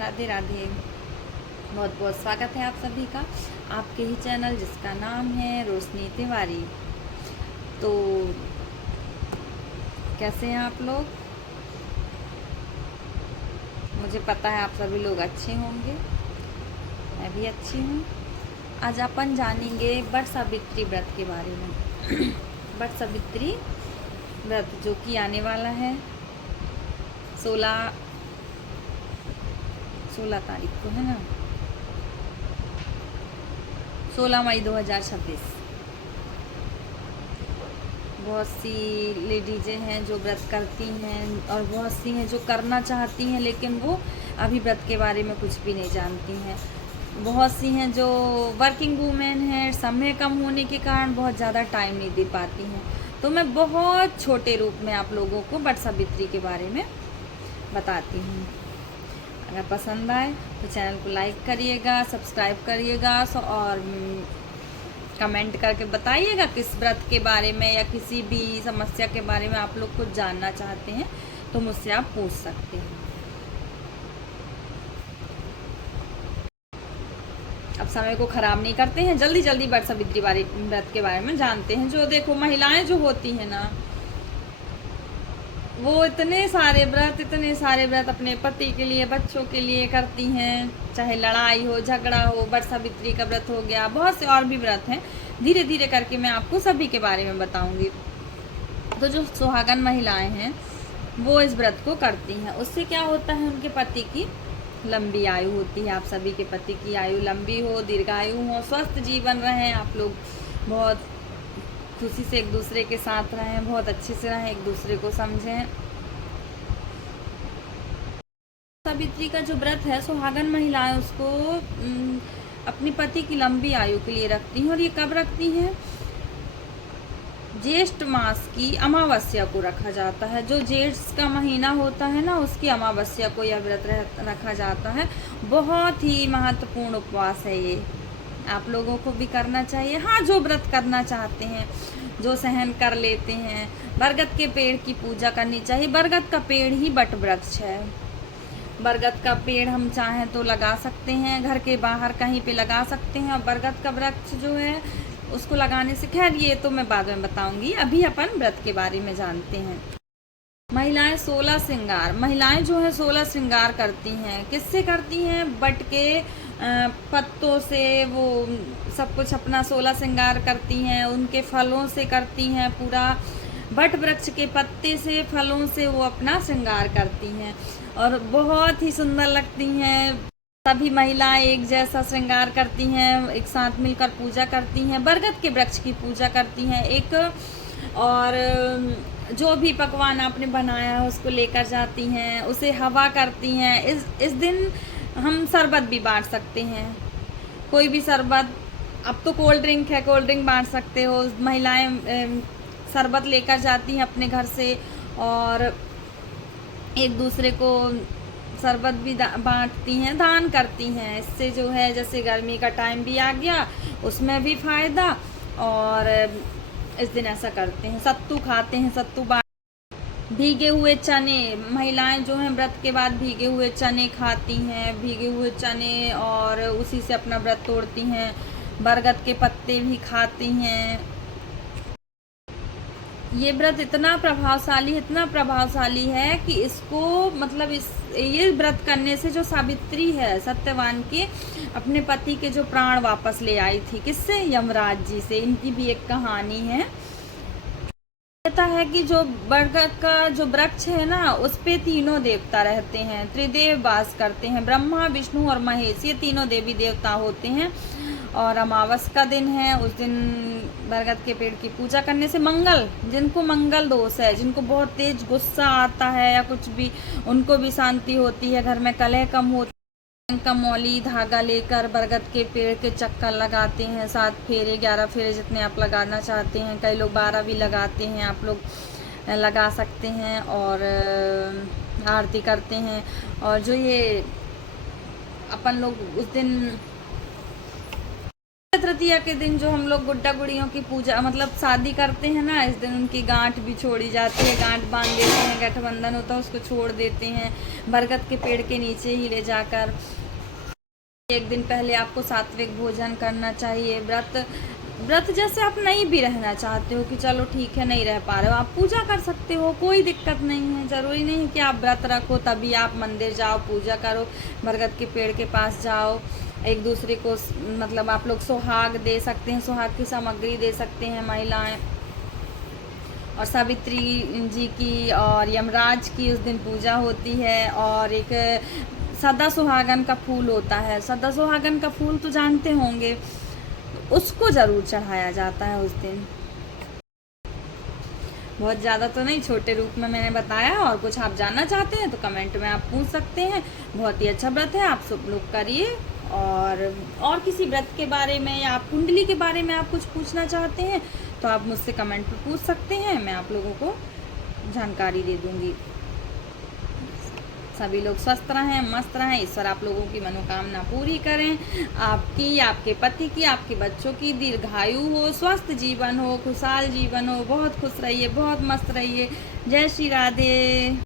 राधे राधे। बहुत बहुत स्वागत है आप सभी का आपके ही चैनल जिसका नाम है रोशनी तिवारी। तो कैसे हैं आप लोग? मुझे पता है आप सभी लोग अच्छे होंगे, मैं भी अच्छी हूँ। आज अपन जानेंगे वट सावित्री व्रत के बारे में। वट सावित्री व्रत जो कि आने वाला है 16 तारीख को, है ना, 16 मई 2026। बहुत सी लेडीज़ें हैं जो व्रत करती हैं और बहुत सी हैं जो करना चाहती हैं लेकिन वो अभी व्रत के बारे में कुछ भी नहीं जानती हैं। बहुत सी हैं जो वर्किंग वूमेन हैं, समय कम होने के कारण बहुत ज़्यादा टाइम नहीं दे पाती हैं। तो मैं बहुत छोटे रूप में आप लोगों को वट सावित्री के बारे में बताती हूँ। अगर पसंद आए तो चैनल को लाइक करिएगा, सब्सक्राइब करिएगा और कमेंट करके बताइएगा किस व्रत के बारे में या किसी भी समस्या के बारे में आप लोग कुछ जानना चाहते हैं तो मुझसे आप पूछ सकते हैं। अब समय को ख़राब नहीं करते हैं, जल्दी जल्दी वट सावित्री व्रत के बारे में जानते हैं। जो देखो महिलाएं जो होती हैं ना, वो इतने सारे व्रत अपने पति के लिए, बच्चों के लिए करती हैं। चाहे लड़ाई हो, झगड़ा हो, वट सावित्री का व्रत हो गया, बहुत से और भी व्रत हैं। धीरे धीरे करके मैं आपको सभी के बारे में बताऊंगी। तो जो सुहागन महिलाएं हैं वो इस व्रत को करती हैं। उससे क्या होता है, उनके पति की लंबी आयु होती है। आप सभी के पति की आयु लंबी हो, दीर्घायु हो, स्वस्थ जीवन रहे, आप लोग बहुत खुशी से एक दूसरे के साथ रहें, बहुत अच्छे से रहें, एक दूसरे को समझें। सावित्री का जो व्रत है, सुहागन महिलाएं उसको अपने पति की लंबी आयु के लिए रखती हैं। और ये कब रखती हैं? ज्येष्ठ मास की अमावस्या को रखा जाता है। जो ज्येष्ठ का महीना होता है ना, उसकी अमावस्या को यह व्रत रखा जाता है। बहुत ही महत्वपूर्ण उपवास है ये, आप लोगों को भी करना चाहिए। हाँ, जो व्रत करना चाहते हैं, जो सहन कर लेते हैं। बरगद के पेड़ की पूजा करनी चाहिए। बरगद का पेड़ ही वट वृक्ष है। बरगद का पेड़ हम चाहें तो लगा सकते हैं, घर के बाहर कहीं पे लगा सकते हैं। और बरगद का वृक्ष जो है उसको लगाने से, खैर ये तो मैं बाद में बताऊंगी। अभी अपन व्रत के बारे में जानते हैं। महिलाएं 16 श्रृंगार, महिलाएं जो है 16 श्रृंगार करती हैं। किससे करती हैं? वट के पत्तों से वो सब कुछ अपना 16 श्रृंगार करती हैं। उनके फलों से करती हैं, पूरा वट वृक्ष के पत्ते से, फलों से वो अपना श्रृंगार करती हैं और बहुत ही सुंदर लगती हैं। सभी महिलाएं एक जैसा श्रृंगार करती हैं, एक साथ मिलकर पूजा करती हैं, बरगद के वृक्ष की पूजा करती हैं एक। और जो भी पकवान आपने बनाया है उसको लेकर जाती हैं, उसे हवा करती हैं। इस दिन हम शरबत भी बांट सकते हैं, कोई भी शरबत। अब तो कोल्ड ड्रिंक है, कोल्ड ड्रिंक बांट सकते हो। महिलाएं शरबत लेकर जाती हैं अपने घर से और एक दूसरे को शरबत भी बांटती हैं, दान करती हैं। इससे जो है, जैसे गर्मी का टाइम भी आ गया, उसमें भी फायदा। और इस दिन ऐसा करते हैं, सत्तू खाते हैं, सत्तू भीगे हुए चने, महिलाएं जो हैं व्रत के बाद भीगे हुए चने खाती हैं, भीगे हुए चने, और उसी से अपना व्रत तोड़ती हैं। बरगद के पत्ते भी खाती हैं। ये व्रत इतना प्रभावशाली है कि इसको मतलब ये व्रत करने से जो सावित्री है सत्यवान के अपने पति के जो प्राण वापस ले आई थी, किससे? यमराज जी से। इनकी भी एक कहानी है। कहता है कि जो बरगद का जो वृक्ष है ना, उस पे तीनों देवता रहते हैं, त्रिदेव वास करते हैं, ब्रह्मा, विष्णु और महेश। ये तीनों देवी देवता होते हैं। और अमावस का दिन है, उस दिन बरगद के पेड़ की पूजा करने से जिनको मंगल दोष है, जिनको बहुत तेज गुस्सा आता है या कुछ भी, उनको भी शांति होती है। घर में कलह कम होती है। का मौली धागा लेकर बरगद के पेड़ के चक्कर लगाते हैं, 7 फेरे 11 फेरे जितने आप लगाना चाहते हैं। कई लोग 12 भी लगाते हैं, आप लोग लगा सकते हैं। और आरती करते हैं। और जो ये अपन लोग उस दिन तृतीया के दिन जो हम लोग गुड्डा गुड़ियों की पूजा मतलब शादी करते हैं ना, इस दिन उनकी गांठ भी छोड़ी जाती है, गांठ बांध देते हैं, गठबंधन होता है उसको छोड़ देते हैं बरगद के पेड़ के नीचे ही ले जाकर। एक दिन पहले आपको सात्विक भोजन करना चाहिए। व्रत जैसे आप नहीं भी रहना चाहते हो कि चलो ठीक है नहीं रह पा रहे हो, आप पूजा कर सकते हो, कोई दिक्कत नहीं है। ज़रूरी नहीं है कि आप व्रत रखो तभी आप मंदिर जाओ पूजा करो, बरगद के पेड़ के पास जाओ, एक दूसरे को मतलब आप लोग सुहाग दे सकते हैं, सुहाग की सामग्री दे सकते हैं महिलाएं। और सावित्री जी की और यमराज की उस दिन पूजा होती है। और एक सदा सुहागन का फूल होता है, सदा सुहागन का फूल तो जानते होंगे, उसको ज़रूर चढ़ाया जाता है उस दिन। बहुत ज़्यादा तो नहीं, छोटे रूप में मैंने बताया। और कुछ आप जानना चाहते हैं तो कमेंट में आप पूछ सकते हैं। बहुत ही अच्छा व्रत है, आप सब लोग करिए। और किसी व्रत के बारे में या आप कुंडली के बारे में आप कुछ पूछना चाहते हैं तो आप मुझसे कमेंट पर पूछ सकते हैं, मैं आप लोगों को जानकारी दे दूँगी। सभी लोग स्वस्थ रहें, मस्त रहें, ईश्वर आप लोगों की मनोकामना पूरी करें, आपकी, आपके पति की, आपके बच्चों की दीर्घायु हो, स्वस्थ जीवन हो, खुशहाल जीवन हो, बहुत खुश रहिए, बहुत मस्त रहिए। जय श्री राधे।